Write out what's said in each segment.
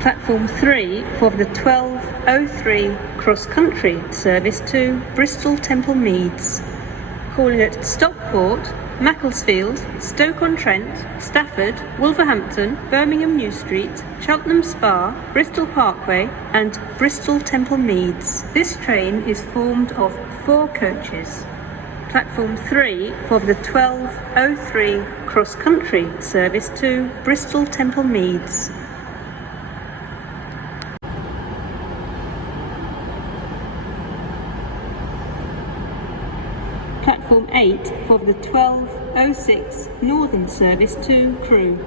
Platform 3 for the 12:03 cross-country service to Bristol Temple Meads, calling at Stockport, Macclesfield, Stoke-on-Trent, Stafford, Wolverhampton, Birmingham New Street, Cheltenham Spa, Bristol Parkway and Bristol Temple Meads. This train is formed of 4 coaches. Platform 3 for the 12:03 cross-country service to Bristol Temple Meads. Platform 8 for the 12:06 Northern service to Crewe.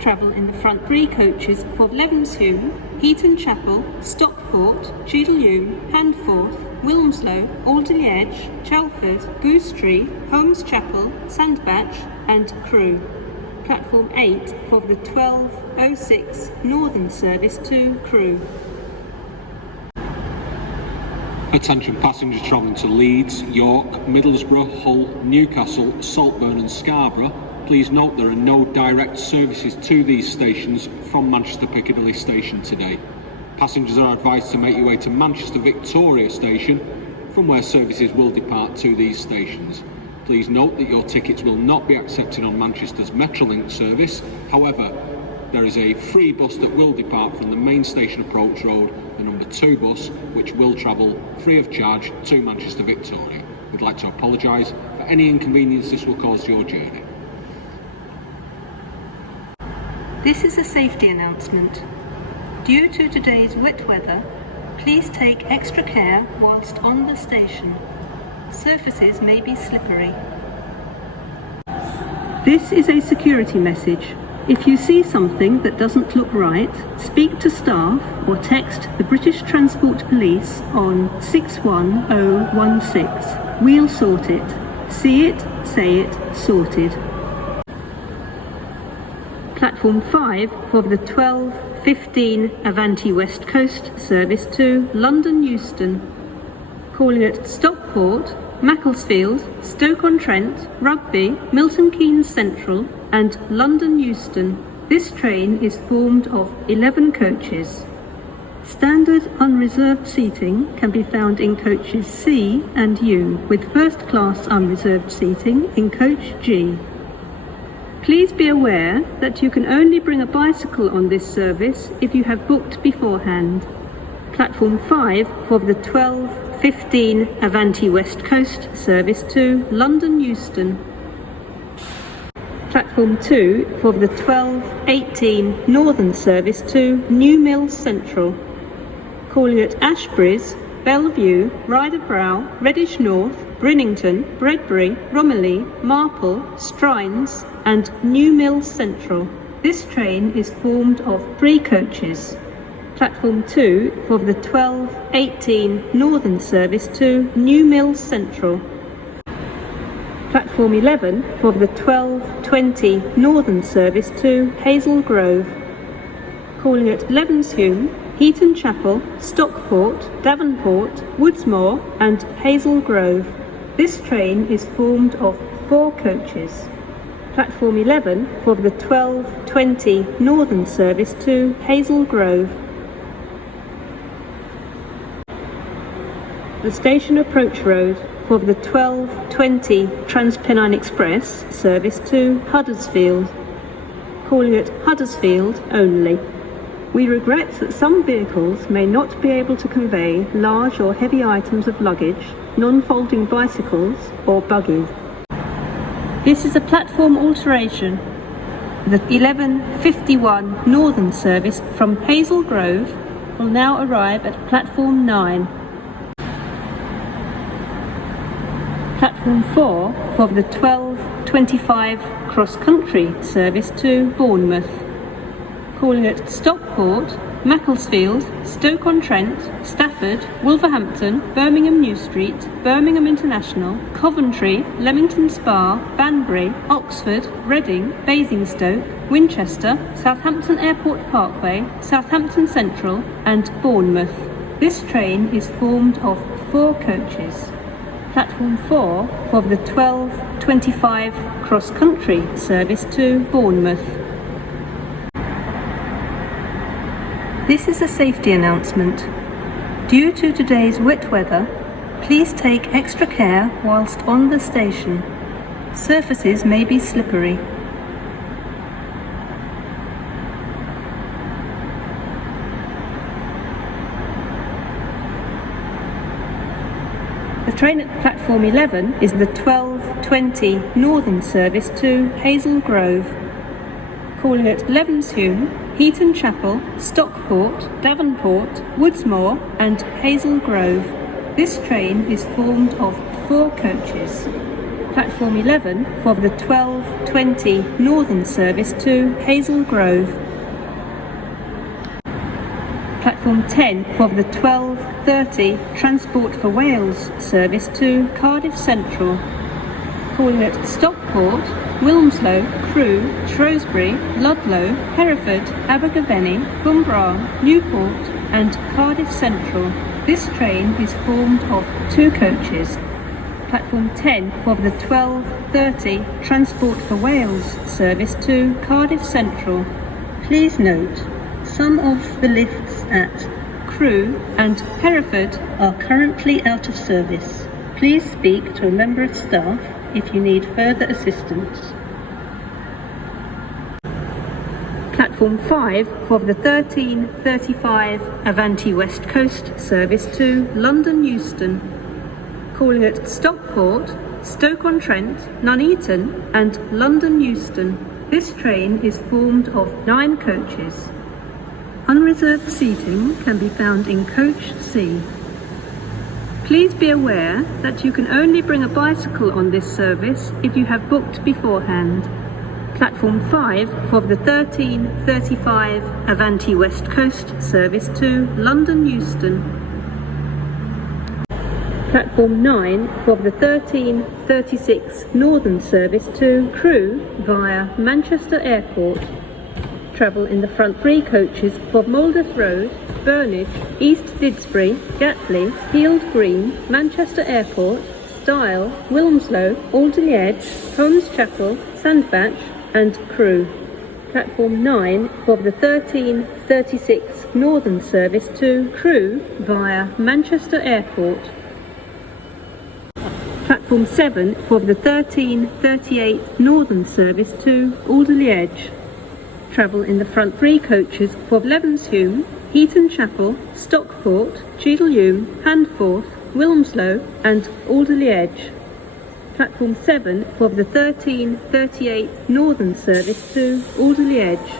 Travel in the front 3 coaches for Levenshume, Heaton Chapel, Stockport, Cheadle-Hulme, Handforth, Wilmslow, Alderley Edge, Chelford, Goose Tree, Holmes Chapel, Sandbach and Crewe. Platform 8 for the 12:06 Northern service to Crewe. Attention passengers travelling to Leeds, York, Middlesbrough, Hull, Newcastle, Saltburn and Scarborough. Please note there are no direct services to these stations from Manchester Piccadilly station today. Passengers are advised to make your way to Manchester Victoria station, from where services will depart to these stations. Please note that your tickets will not be accepted on Manchester's Metrolink service. However, there is a free bus that will depart from the main station approach road, the number 2 bus, which will travel free of charge to Manchester Victoria. We'd like to apologise for any inconvenience this will cause your journey. This is a safety announcement. Due to today's wet weather, please take extra care whilst on the station. Surfaces may be slippery. This is a security message. If you see something that doesn't look right, speak to staff or text the British Transport Police on 61016. We'll sort it. See it, say it, sorted. Platform 5 for the 12:15 Avanti West Coast service to London Euston, calling at Stockport, Macclesfield, Stoke-on-Trent, Rugby, Milton Keynes Central and London Euston. This train is formed of 11 coaches. Standard unreserved seating can be found in coaches C and U, with first class unreserved seating in coach G. Please be aware that you can only bring a bicycle on this service if you have booked beforehand. Platform 5 for the 12:15 Avanti West Coast service to London Euston. Platform 2 for the 12:18 Northern service to New Mills Central, calling at Ashbury's, Bellevue, Ryder Brow, Reddish North, Brinnington, Bredbury, Romilly, Marple, Strines and New Mills Central. This train is formed of 3 coaches. Platform 2 for the 12:18 Northern service to New Mills Central. Platform 11 for the 12:20 Northern service to Hazel Grove, calling at Levenshume, Heaton Chapel, Stockport, Davenport, Woodsmore and Hazel Grove. This train is formed of 4 coaches. Platform 11 for the 12:20 Northern service to Hazel Grove. The Station Approach Road for the 12:20 Transpennine Express service to Huddersfield, calling at Huddersfield only. We regret that some vehicles may not be able to convey large or heavy items of luggage, non-folding bicycles or buggies. This is a platform alteration. The 11:51 Northern service from Hazel Grove will now arrive at platform 9. Platform 4 for the 12:25 cross-country service to Bournemouth, calling at Stockport, Macclesfield, Stoke-on-Trent, Stafford, Wolverhampton, Birmingham New Street, Birmingham International, Coventry, Leamington Spa, Banbury, Oxford, Reading, Basingstoke, Winchester, Southampton Airport Parkway, Southampton Central and Bournemouth. This train is formed of 4 coaches. Platform 4 for the 12:25 cross-country service to Bournemouth. This is a safety announcement. Due to today's wet weather, please take extra care whilst on the station. Surfaces may be slippery. The train at platform 11 is the 12:20 Northern service to Hazel Grove, calling at Levenshume, Heaton Chapel, Stockport, Davenport, Woodsmore and Hazel Grove. This train is formed of 4 coaches. Platform 11 for the 12:20 Northern service to Hazel Grove. Platform 10 for the 12:30 Transport for Wales service to Cardiff Central, calling at Stockport, Wilmslow, Crewe, Shrewsbury, Ludlow, Hereford, Abergavenny, Cwmbran, Newport and Cardiff Central. This train is formed of 2 coaches. Platform 10 for the 12:30 Transport for Wales service to Cardiff Central. Please note, some of the lifts at Crewe and Hereford are currently out of service. Please speak to a member of staff if you need further assistance. Platform 5 for the 13:35 Avanti West Coast service to London Euston, calling at Stockport, Stoke-on-Trent, Nuneaton and London Euston. This train is formed of 9 coaches. Unreserved seating can be found in Coach C. Please be aware that you can only bring a bicycle on this service if you have booked beforehand. Platform 5 for the 13:35 Avanti West Coast service to London Euston. Platform 9 for the 13:36 Northern service to Crewe via Manchester Airport. Travel in the front 3 coaches for Moldith Road, Burnage, East Didsbury, Gatley, Field Green, Manchester Airport, Stile, Wilmslow, Alderley Edge, Holmes Chapel, Sandbach and Crewe. Platform 9 for the 13:36 Northern service to Crewe via Manchester Airport. Platform 7 for the 13:38 Northern service to Alderley Edge. Travel in the front 3 coaches for Levenshume, Heaton Chapel, Stockport, Cheadle-Hulme, Handforth, Wilmslow and Alderley Edge. Platform 7 for the 13:38 Northern service to Alderley Edge.